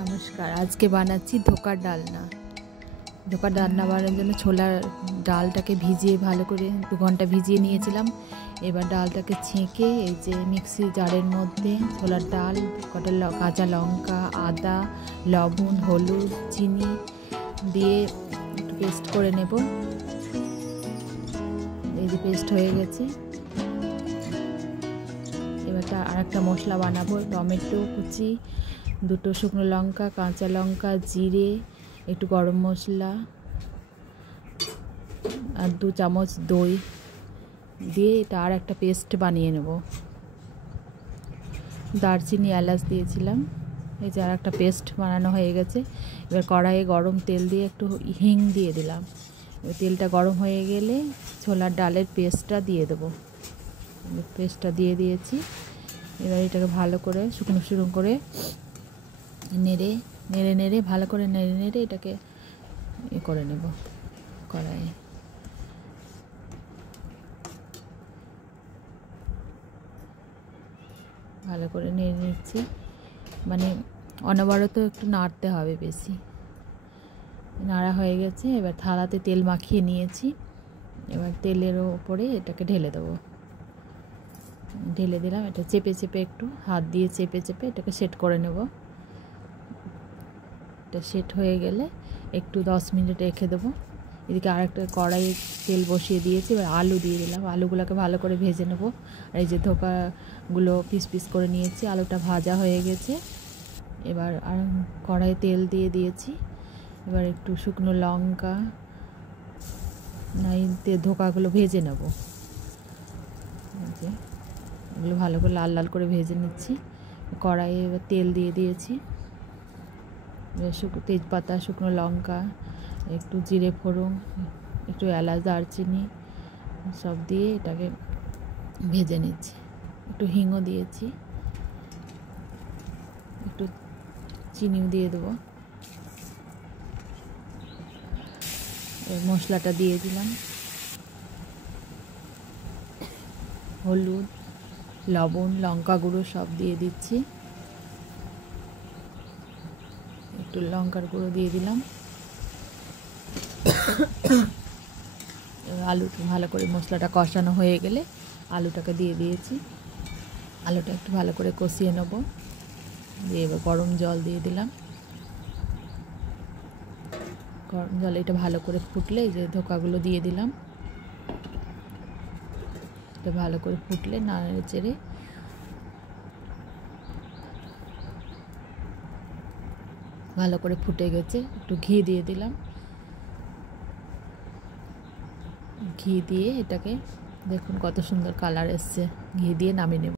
নমস্কার। আজকে বানাচ্ছি ধোকার ডালনা। ধোকার ডালনা বানানোর জন্য ছোলার ডালটাকে ভিজিয়ে ভালো করে 2 ঘন্টা ভিজিয়ে নিয়েছিলাম। এবার ডালটাকে ছেঁকে এই যে মিক্সি জারের মধ্যে ছোলার ডাল, কটা কাঁচা লঙ্কা, আদা, লবণ, হলুদ, চিনি দিয়ে একটু পেস্ট করে নেব। এই যে পেস্ট হয়ে গেছে। এবার আরেকটা মশলা বানাবো। টমেটো কুচি, 2টো শুকনো লঙ্কা, কাঁচা লঙ্কা, জিরে, একটু গরম মশলা আর 2 চামচ দই দিয়ে এটা আর একটা পেস্ট বানিয়ে নেব। দারচিনি, এলাচ দিয়েছিলাম। এই যে আর একটা পেস্ট বানানো হয়ে গেছে। এবার কড়াইয়ে গরম তেল দিয়ে একটু হিং দিয়ে দিলাম। এবার তেলটা গরম হয়ে গেলে ছোলার ডালের পেস্টটা দিয়ে দেবো। পেস্টটা দিয়ে দিয়েছি। এবার এটাকে ভালো করে শুকনো করে নেড়ে ভালো করে নেড়ে এটাকে করে নেব। কড়াইয়ে ভালো করে নেড়ে নিচ্ছি, মানে অনবরত একটু নাড়তে হবে বেশি। নাড়া হয়ে গেছে। এবার থালাতে তেল মাখিয়ে নিয়েছি। এবার তেলের ওপরে এটাকে ঢেলে দেবো। ঢেলে দিলাম। এটা চেপে একটু হাত দিয়ে চেপে এটাকে সেট করে নেব। এটা সেট হয়ে গেলে একটু 10 মিনিট রেখে দেবো। এদিকে আরেকটা কড়াইয়ে তেল বসিয়ে দিয়েছি। এবার আলু দিয়ে দিলাম। আলুগুলোকে ভালো করে ভেজে নেব। আর এই যে ধোকাগুলো পিস করে নিয়েছি। আলুটা ভাজা হয়ে গেছে। এবার আর কড়াইয়ে তেল দিয়ে দিয়েছি। এবার একটু শুকনো লঙ্কা ধোকাগুলো ভেজে নেব। এগুলো ভালো করে লাল করে ভেজে নিচ্ছি। কড়াইয়ে এবার তেল দিয়ে দিয়েছি। তেজপাতা, শুকনো লঙ্কা, একটু জিরে ফোড়ন, একটু এলাচ, দারচিনি সব দিয়ে এটাকে ভেজে নিচ্ছি। একটু হিংও দিয়েছি, একটু চিনিও দিয়ে দেবো। মশলাটা দিয়ে দিলাম। হলুদ, লবণ, লঙ্কা গুঁড়ো সব দিয়ে দিচ্ছি। একটু লঙ্কার গুঁড়ো দিয়ে দিলাম। আলুটা ভালো করে মশলাটা কষানো হয়ে গেলে আলুটাকে দিয়ে দিয়েছি। আলুটা একটু ভালো করে কষিয়ে নেব। দিয়ে এবার গরম জল দিয়ে দিলাম। গরম জল এটা ভালো করে ফুটলে এই যে ধোকাগুলো দিয়ে দিলাম। এটা ভালো করে ফুটলে নাড়ে চেড়ে ভালো করে ফুটে গেছে। একটু ঘি দিয়ে দিলাম। ঘি দিয়ে এটাকে দেখুন কত সুন্দর কালার এসছে। ঘি দিয়ে নামিয়ে নেব।